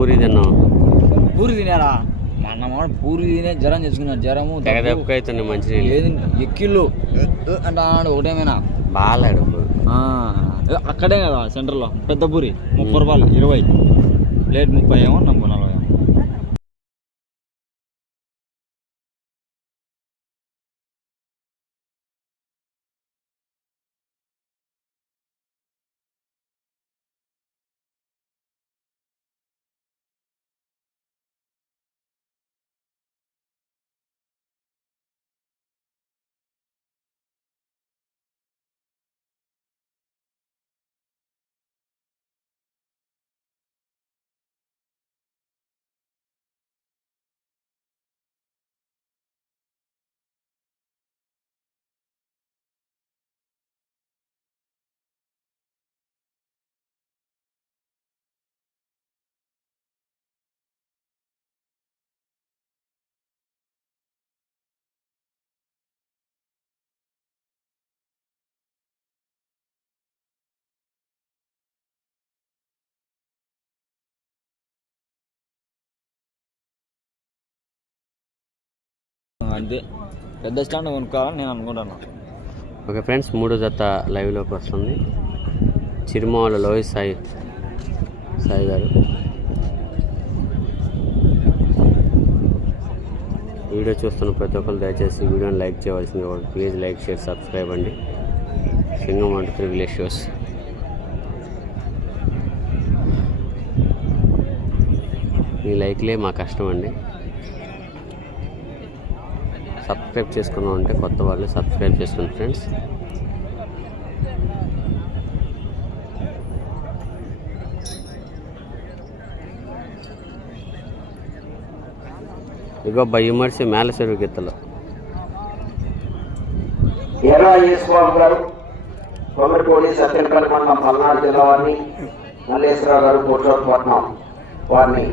పూరి తిన్నాం పూరి తినారా అన్న మాట పూరి తినే జ్వరం చేసుకున్నాడు జ్వరము తెగ దగ్గు. దెబ్బకైతున్నాయి మంచినీళ్ళు. లేదు ఎక్కిళ్ళు. అంటాడు ఒకటేమైనా బాగాలేడు అక్కడే కదా సెంటర్లో. పెద్ద పూరి ముప్పై రూపాయలు ఇరవై. ప్లేట్ ముప్పై ఏమో నమ్ము అంతే. పెద్ద స్టాండ్ కొనుక్కోవాలని నేను అనుకుంటాను ఓకే ఫ్రెండ్స్ మూడో జత లైవ్లోకి వస్తుంది. చిరుమల లోహిత్ సాయి సాయి గారు. వీడియో చూస్తున్న ప్రతి ఒక్కరు దయచేసి వీడియోని లైక్ చేయవలసింది ప్లీజ్ లైక్ షేర్ సబ్స్క్రైబ్ అండి. సింగం వంట త్రీ విలేజ్ షోస్. మీ లైక్లే మా కష్టం అండి. సబ్స్క్రైబ్ చేసుకున్నాం అంటే కొత్త వాళ్ళు సబ్స్క్రైబ్ చేసుకోండి ఫ్రెండ్స్. ఇగో బయ్యమర్సి మేల చెరువు గీతలు. ఎర్రా యేసుబాబు గారు కొమ్మరిపూడి సత్యనపల్లి మండలం పల్నాడు జిల్లా వారిని మల్లేశ్వరరావు గారు పురుషోత్పట్నం వారిని.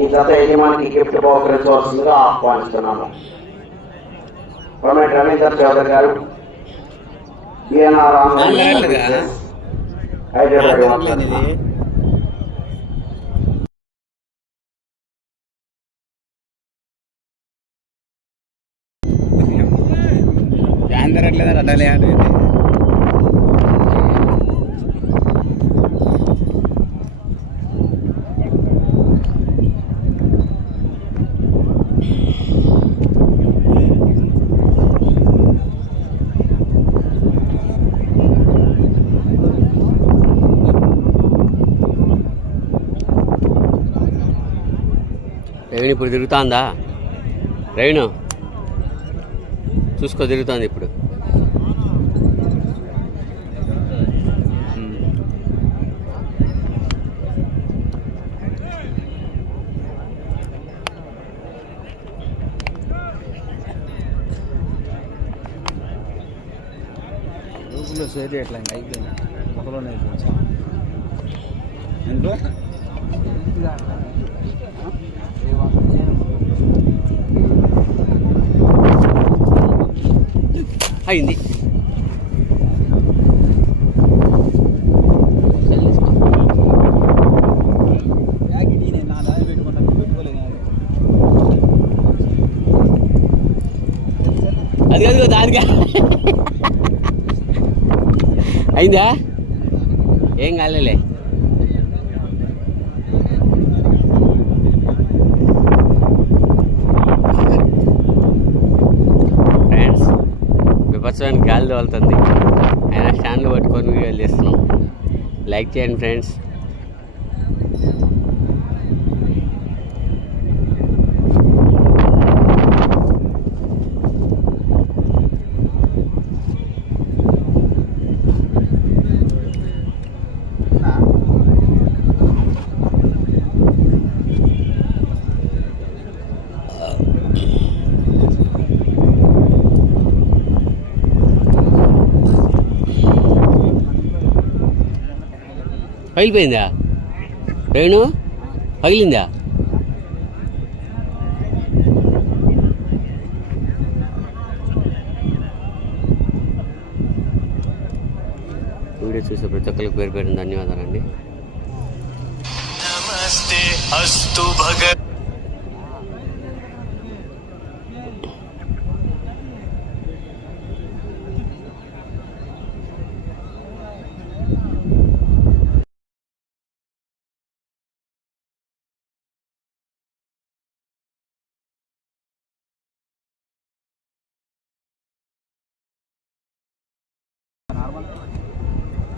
ఈ జత యజమానికి గిఫ్ట్ బహుకరించవలసిందిగా ఆహ్వానిస్తున్నాను కొమ్మటి రవీందర్ చౌదరి గారు బిఎన్ఆర్ హైదరాబాద్ అందరట్లేదు అడ్డలే రేణు ఇప్పుడు తిరుగుతుందా? రైను? చూసుకో తిరుగుతుంది ఇప్పుడు. అయింది. అది కాదు దానికా? అయిందా? ఏం కాలేలే ఫ్రెండ్స్ విపత్సవానికి గాలి తోలుతుంది ఆయన స్టాండ్లు పట్టుకొని వీడియోలు చేస్తున్నాం. లైక్ చేయండి ఫ్రెండ్స్. పగిలిపోయిందా? రేణు పగిలిందా?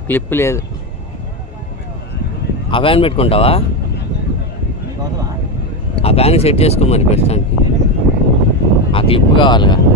క్లిప్ లేదు. ఆ ఫ్యాన్ పెట్టుకుంటావా? ఆ ఫ్యాన్ సెట్ చేసుకో మరి ప్రస్తుతానికి. ఆ క్లిప్ కావాలిగా.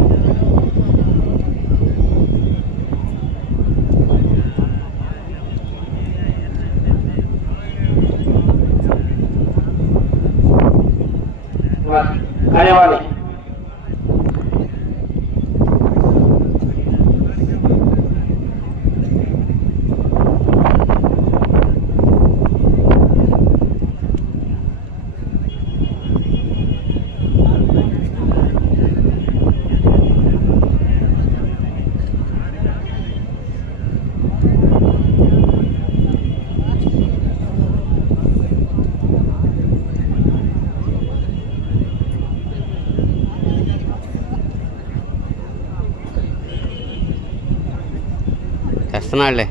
പ്രശ്നമല്ലേ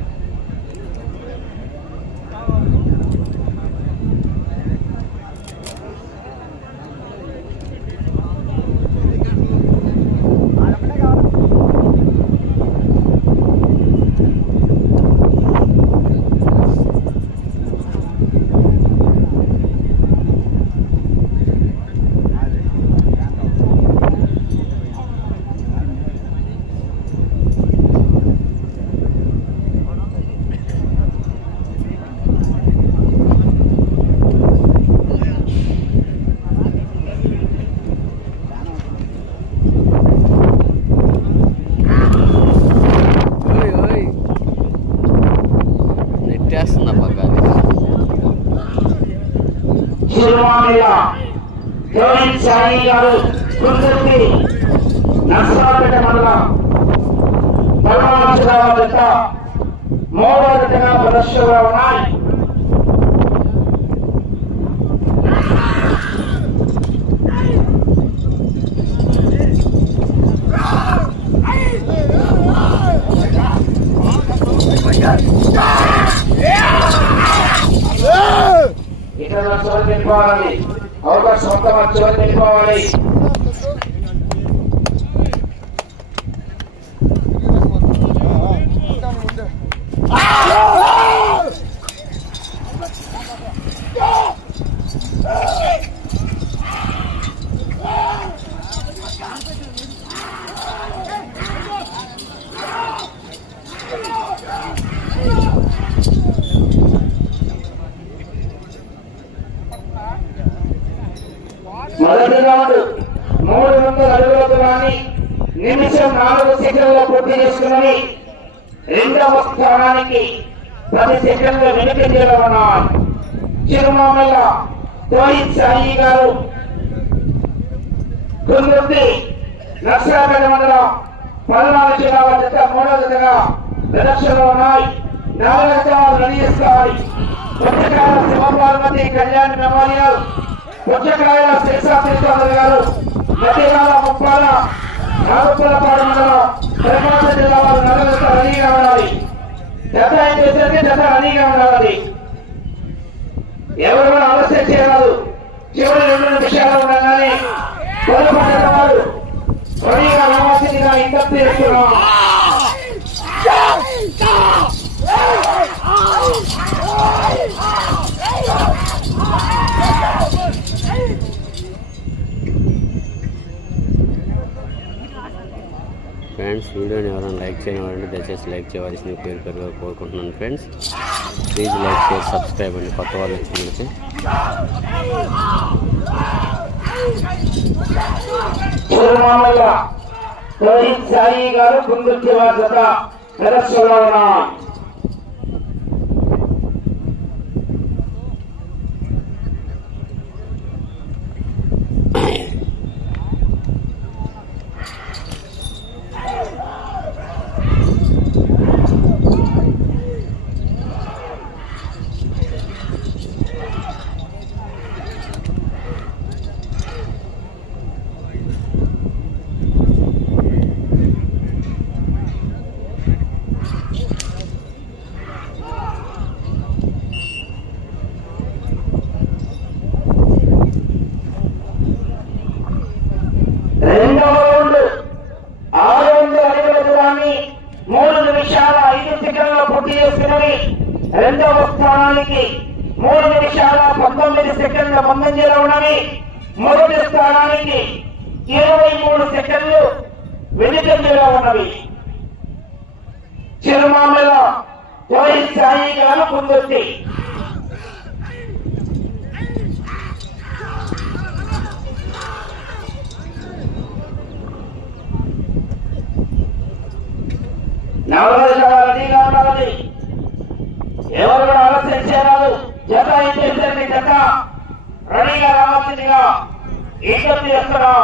చిరుమామిల జోయిన్ సాయి గారు కుందుర్తి నర్సరాపేట మండలం పరమాంశరావు జత మూడో జతగా ప్రదర్శనలో ఉన్నాయి. ఇక్కడ చోటు వెళ్ళిపోవాలి అవకాశం మొత్తం చోటు వెళ్ళిపోవాలి మొదటి రౌండ్ మూడు వందల అడుగుల దూరాన్ని నిమిషం నాలుగు సెకండ్ల పూర్తి చేసుకున్నది రెండవ స్థానానికి పది సెకండ్ల వెనుకంజలో ఉన్నాయి చిరుమామల్ల రోహిత్ సాయి గారు కుందుర్తి నర్సరాపేట మండలం పల్నాడు జిల్లా జత మూడవ జతగా ప్రదర్శనలో ఉన్నాయి నాలుగవ స్థానాలు నిర్ణయిస్తాయి పుచ్చకాయల శివపార్వతి కళ్యాణ్ మెమోరియల్ పుచ్చకాయల శేషాతీర్థాలు గారు మధ్యకాల ముప్పాల నాగులపాడు మండలం ప్రకాశం జిల్లా వారు నగర జత ఉండాలి. జత ఏం చేసేది జత రెడీగా ఉండాలి. ఎవరు కూడా ఆలస్యం చేయరాదు. చివరి రెండు నిమిషాలు ఉండగానే పొరపడ్డ వారు రెడీగా రావాల్సిందిగా ఇంటర్ చేస్తున్నాం. ఫ్రెండ్స్ వీడియోని ఎవరైనా లైక్ చేయని వారంటే దయచేసి లైక్ చేయవలసింది పేరు పేరుగా కోరుకుంటున్నాను ఫ్రెండ్స్. ప్లీజ్ లైక్ చేసి సబ్స్క్రైబ్ అండి కొత్త వాళ్ళు వచ్చినట్లయితే సాయి గారు కుందుర్తి వారి జత ప్రదర్శనలో ఉన్నాయి వెనుకంజలో ఉన్నది. చిరుమామలో ఎవరి సాయి గారు ముందొచ్చి ఎవరు కూడా ఆలస్యం చేయరాదు. జత ఏం చేశారు జత రెడీగా రావాల్సిందిగా ఏం చేస్తున్నాం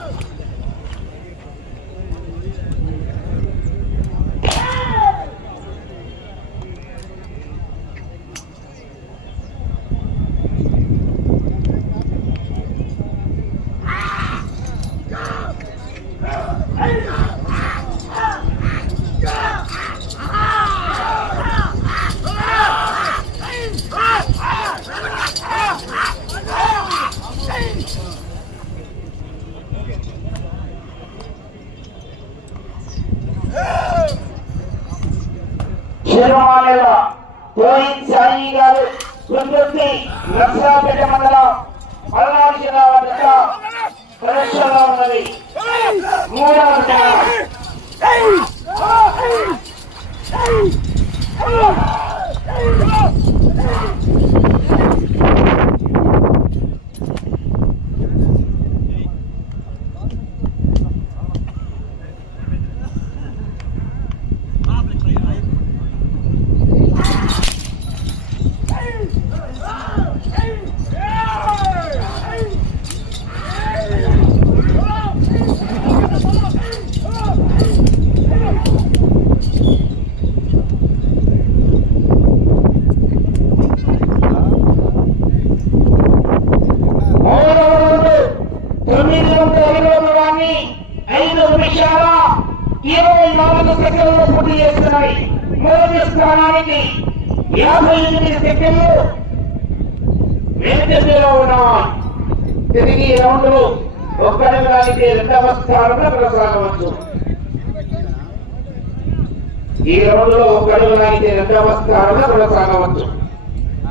స్థానంలో కొనసాగవచ్చు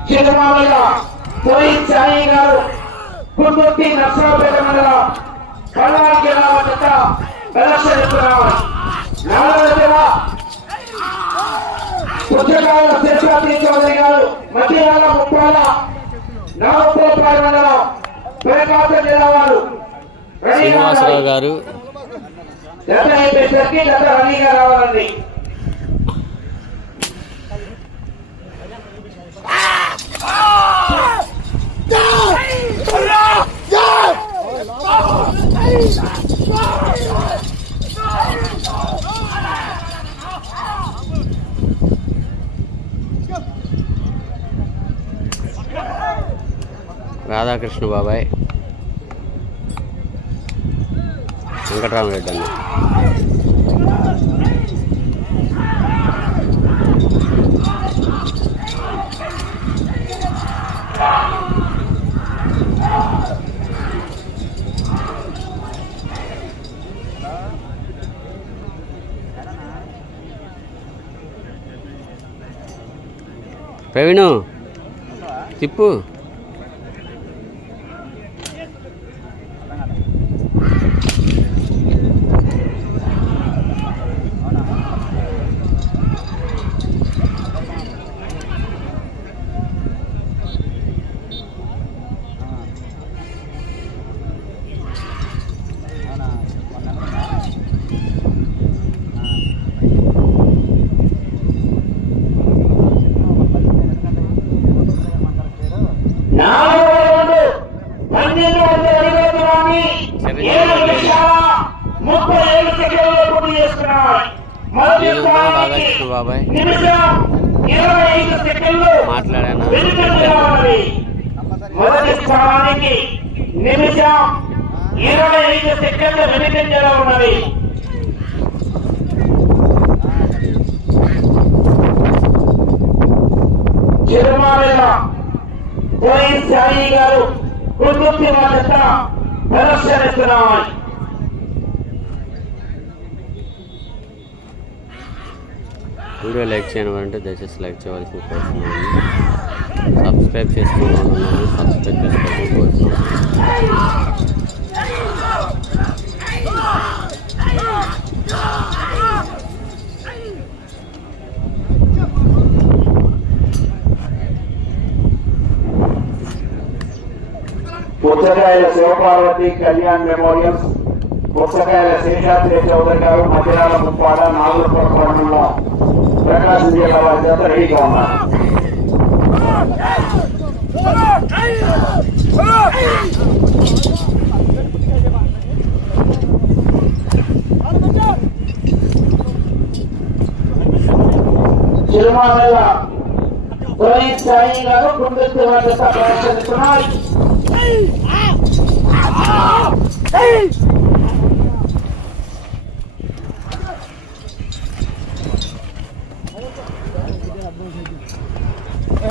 చిరుమామయ్య రోహిత్ సాయి గారు కుందుర్తి నర్సరావుపేట మండలం పల్నాడు జిల్లా వద్ద ప్రదర్శనిస్తున్నాము నాలుగవ జిల్లా పుచ్చకాయ శేషాద్రి చౌదరి గారు ముప్పాల మండలం జిల్లా వారు. శ్రీనివాసరావు. గారు. జత అయిపోయేసరికి జత రెడీగా రావాలండి. రాధాకృష్ణ బాబాయ్. వెంకటరామరెడ్డి అన్న. ప్రవీణు తిప్పు నాలుగవ రౌండ్ పన్నెండు వందల అడుగుల దూరాన్ని ఏడు నిమిషాల ముప్పై ఏడు సెకండ్లు పూర్తి చేస్తున్నాయి మొదటి ఏడున్నా స్థానానికి మాట్లాడానా? మొదటి స్థానానికి నిమిషం ఇరవై ఐదు సెకండ్లు వెనుకంజలో ఉన్నది చిరుమాల వైఎస్ సాయి గారు కుటుంబి మద్దత ప్రదర్శనిస్తున్నాయి. వీడియో లైక్ చేయడం అంటే దయచేసి లైక్ చేయవలసిన కోరుతున్నాను సబ్స్క్రైబ్ చేసుకోవాలన్నాను సబ్స్క్రైబ్ చేసుకోవాలని కోరుతున్నాను. పుచ్చకాయల శివపార్వతి కళ్యాణ్ మెమోరియల్స్ పుచ్చకాయల శేషాద్రి చౌదరి గారు మధ్యరాల ముప్పాడ నాగులపుర మండలంలో ప్రకాశం జిల్లా వారి చేత రెడీగా ఉన్నారు చిరుమాల రోహిత్ సాయి గారు కుండెత్తి వారి చేత ప్రదర్శిస్తున్నారు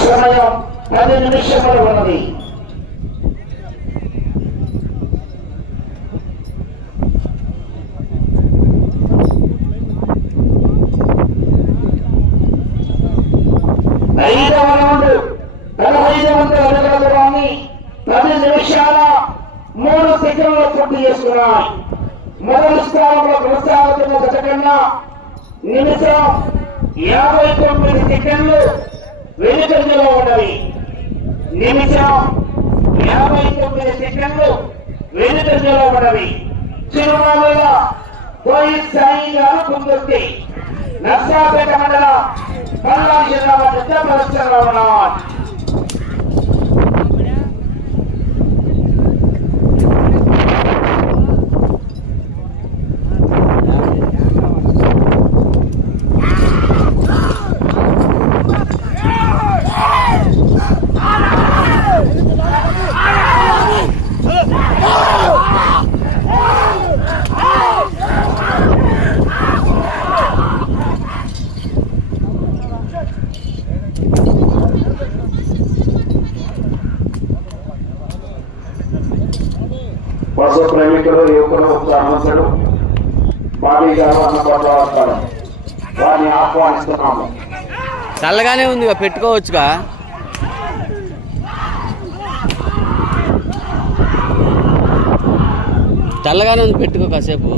సమయం పది నిమిషములు ఉన్నది ఐదవ రౌండ్ పదహైదు వందల అడుగుల దూరాన్ని పది నిమిషాల మూడు సెకండ్లు పూర్తి చేసుకున్నాయి మొదటి స్థానంలో కొనసాగుతున్న గత కన్నా నిమిషం యాభై తొమ్మిది సెకండ్లు వెనుకంజలో ఉన్నవి నిమిషం యాభై తొమ్మిది సెకండ్లు వెనుకంజలో ఉన్నవి చిరుమాల కోయిల్ సాయి గారు కుందొత్తి నర్సాపేట మండలం పల్నాడు జిల్లా వద్ద ప్రదర్శనలో పశు ప్రేమికుడు యువకుడు ఉత్సాహవంతుడు బాబీ గారు అన్నపాటు వస్తారు వారిని ఆహ్వానిస్తున్నాము. చల్లగానే ఉంది పెట్టుకోవచ్చుగా. చల్లగానే ఉంది పెట్టుకో కాసేపు.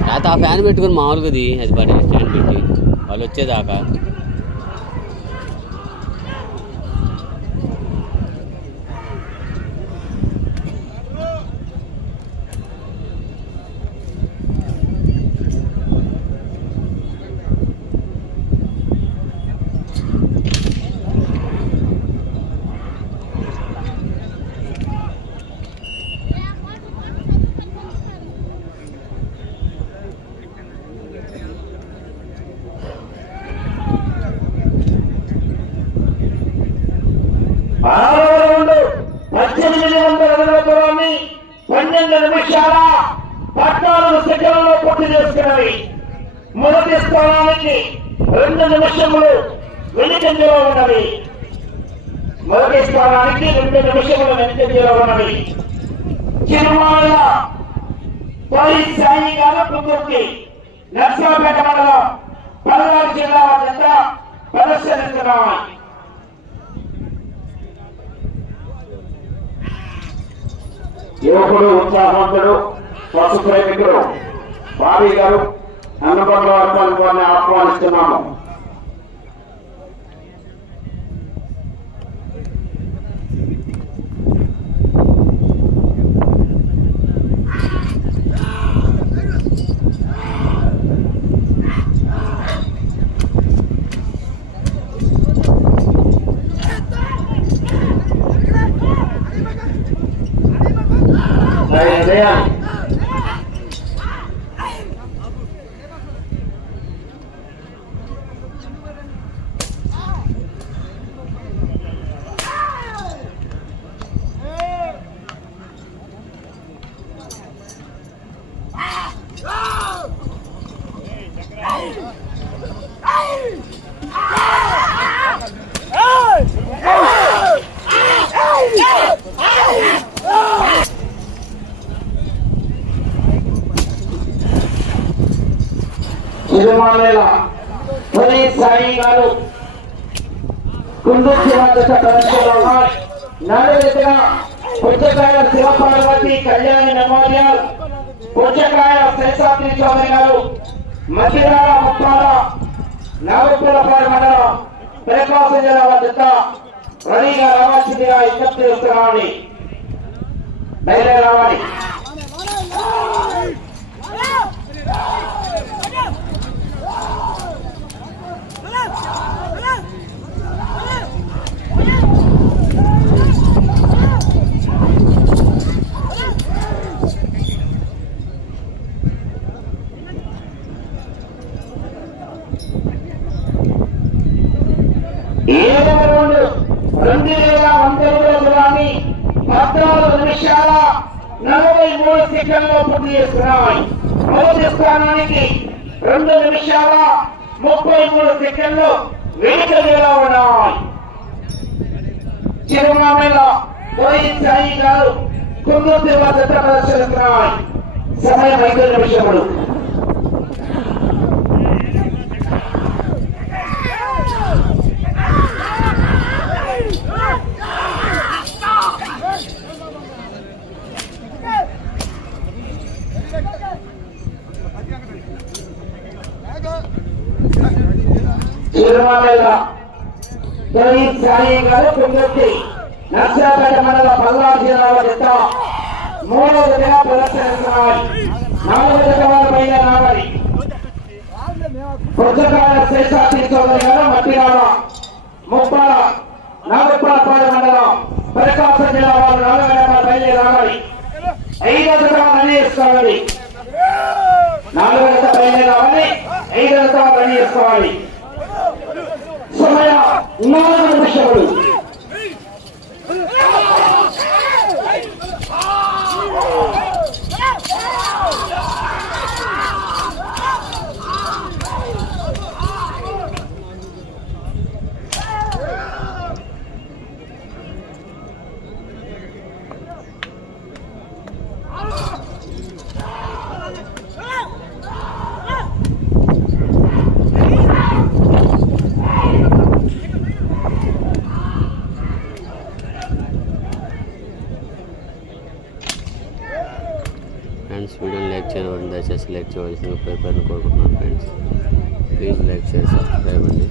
లేకపోతే ఆ ఫ్యాన్ పెట్టుకుని మామూలుగా అది అది పడే ఫ్యాన్ పెట్టి. వాళ్ళు వచ్చేదాకా ఆరవ రౌండ్ పద్దెనిమిది వందల అడుగుల దూరాన్ని పన్నెండు నిమిషాల పద్నాలుగు సెకండ్లలో పూర్తి చేసుకున్నవి మొదటి స్థానానికి రెండు నిమిషములు వెనుకంజలో ఉన్నవి. మొదటి స్థానానికి రెండు నిమిషములు వెనుకంజలో ఉన్నవి. చిరుమాల పై సాయి గారు కుటుంబకి నర్సాపేట మండలం పల్నాడు జిల్లా వద్ద ప్రదర్శనిస్తున్నాయి యువకుడు ఉత్సాహవంతుడు పశు ప్రేమికుడు బాబీ గారు అన్నపట్ల వర్గాలకు వారిని ఆహ్వానిస్తున్నాము కుందూరు వద్ద ప్రదర్శనలో పుచ్చకాయ శివపార్వతి కళ్యాణి మెమోరియల్ పుచ్చకాయ శేషాద్రి చౌదరి గారు మధ్యరాల ముప్పాల నాగపూరపాడు మండలం ప్రకాశం జిల్లా వద్ద రెడీగా రావాల్సిందిగా విజ్ఞప్తి చేస్తున్నామని రావాలి ఏడవ రౌండ్ రెండు వేల వంద దూరాన్ని పద్నాలుగు నిమిషాల నలభై మూడు సెకండ్లో పూర్తి చేస్తున్నాయి మొదటి స్థానానికి రెండు నిమిషాల ముప్పై మూడు సెకండ్లు వెనుకగా ఉన్నాయి చిరుమామల రోహిత్ సాయి గారు కుందూరు వద్ద ప్రదర్శిస్తున్నాయి. సమయం ఐదు నిమిషములు. చిరుమామల రోహిత్ సాయి గారు నర్సాపేట మండల పల్నాడు జిల్లా వద్ద మూడవ దిన ప్రదర్శిస్తున్నాయి నాలుగు రకాల పైన రావాలి. పుస్తకాల శేషాద్రి చౌదరి గారు మట్టిరాల ముప్పాల నాగపాలపాడు మండలం ప్రకాశం జిల్లా వారు నాలుగు రకాల పైన రావాలి. ఐదు రకాల నిర్ణయిసుకోవాలి నాలుగు రకాల పైన రావాలి. ఐదు రకాల నిర్ణయిసుకోవాలి నాలుగు నిమిషములు ఫ్రెండ్స్ లైక్ చేయడం దయచేసి లైక్ చేయవలసిందిగా పేరు పేరుని కోరుకుంటున్నాను ఫ్రెండ్స్ ప్లీజ్ లైక్ చేసి సబ్స్క్రైబ్ అండి.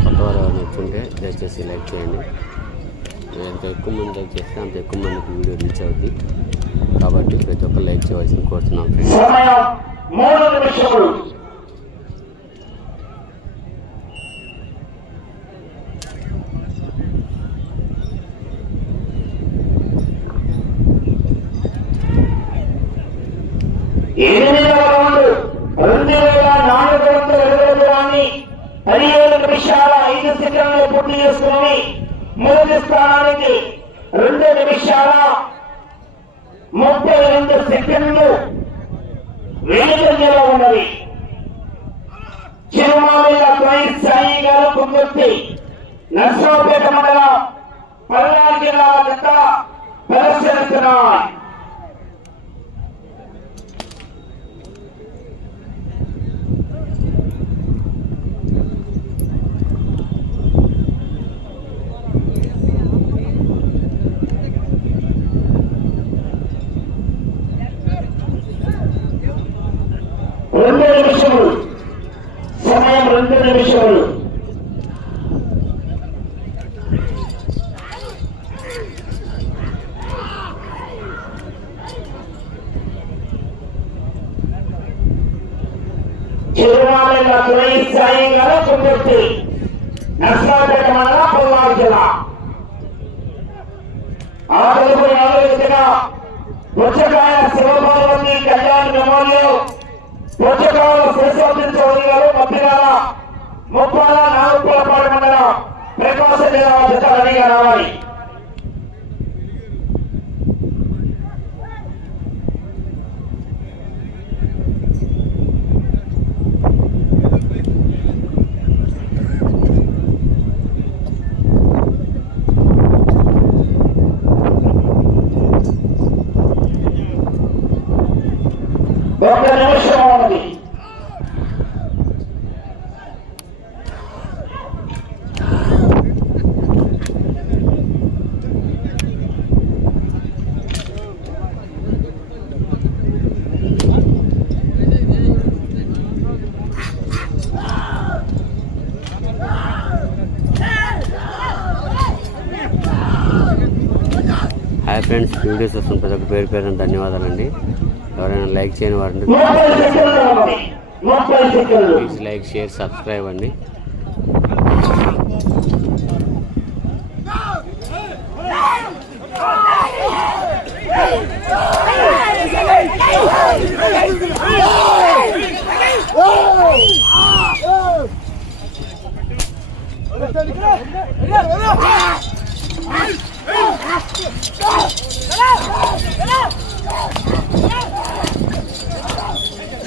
కొత్తవారు ఎవరైనా వచ్చుంటే దయచేసి లైక్ చేయండి. ఎంత ఎక్కువ మంది లైక్ చేస్తే అంత ఎక్కువ మందికి వీడియో రీచ్ అవుద్ది. కాబట్టి ప్రతి ఒక్కరు లైక్ చేయవలసింది కోరుతున్నాం ఫ్రెండ్స్ సమయం మూడు నిమిషములు ఎనిమిదవ రౌండ్ రెండు వేల నాలుగు వందల ఇరవై దూరాన్ని పదిహేడు నిమిషాల ఐదు సెకండ్లు పూర్తి చేసుకుని మొదటి స్థానానికి రెండు నిమిషాల ముప్పై రెండు సెకండ్లు వెనుకంజలో ఉన్నది చిరుమామల సాయి సాయి గారు కుందుర్తి నర్సరావుపేట మండలం పల్నాడు జిల్లా వద్ద ప్రదర్శనిస్తున్నారు రెండు నిమిషములు సమయం రెండు నిమిషములు చిరునామల తులై సాయి గారు కుందుర్తి నర్సరాపేట మండలం పల్నాడు జిల్లా ఆ తదుపరి నాలుగు పుచ్చకాయ శివభారతి కళ్యాణ్ మెమోరియల్ పుచ్చకాయల శేషాద్రి చౌదరి గారు మధ్యగాల ముప్పాల నాగపూలపాడు మండలం ప్రకాశం జిల్లా రావాలి ఒక నిమిషం ఉన్నది హాయ్ ఫ్రెండ్స్ వీడియోస్ వస్తున్న ప్రతి ఒక్క పేరు పేరు ధన్యవాదాలండి. ఎవరైనా లైక్ చేయని వారంటే ప్లీజ్ లైక్ షేర్ సబ్స్క్రైబ్ అండి.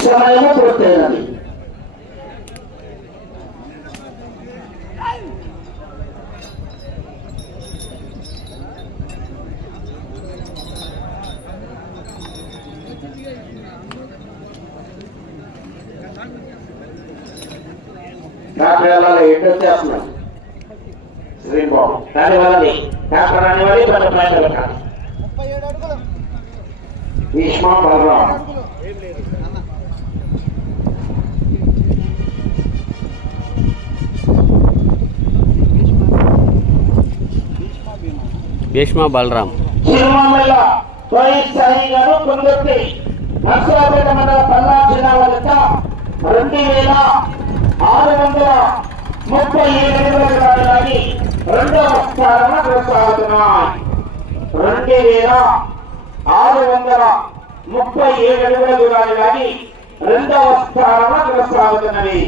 సమయము పూర్తయినది పేపర్ వెళ్ళాలి ఎటు వచ్చేస్తున్నాం శ్రీబాబు వల్ల పేపర్ అనేవాడి పెద్ద పైన పెట్టాలి భీష్మ బలరాం భీష్మ బలరాం సాయి గారు కొందరికి నర్సరాపేట మండల పల్నాడు జిల్లా వద్ద రెండు వేల ఆరు వందల ముప్పై ఏడు అడుగుల రెండవ స్థానం కొనసాగుతున్నాయి రెండు వేల ఆరు వందల ముప్పై ఏడు అడుగుల దూరాలు లాగి రెండవ స్థానం కొనసాగుతున్నవి